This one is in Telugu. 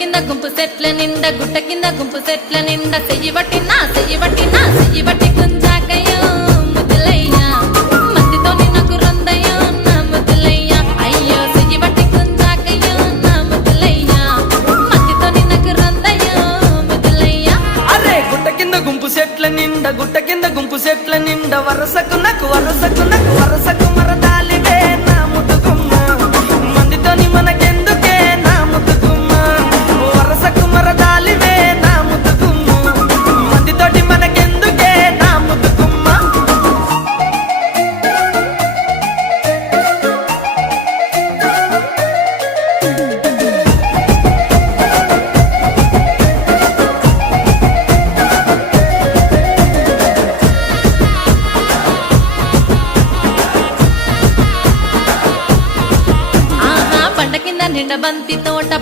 కింద గుంపు సెట్ల నింద గుట్ట కింద గుంపు సెట్ల నింద చెయ్యి పట్టినా చెయ్యి పట్టినా చెయ్యి పట్టి గుంజాకయ్యో నా చెయ్యి పట్టి గుట్ట కింద గుంపు సెట్ల నిండా గుట్ట కింద గుంపు సెట్ల వరసకు నాకు వరసకు నాకు ಗಂಡಕ್ಕಿಂತ ನಿಂಡ ಬಂತಿ ಒಟ್ಟ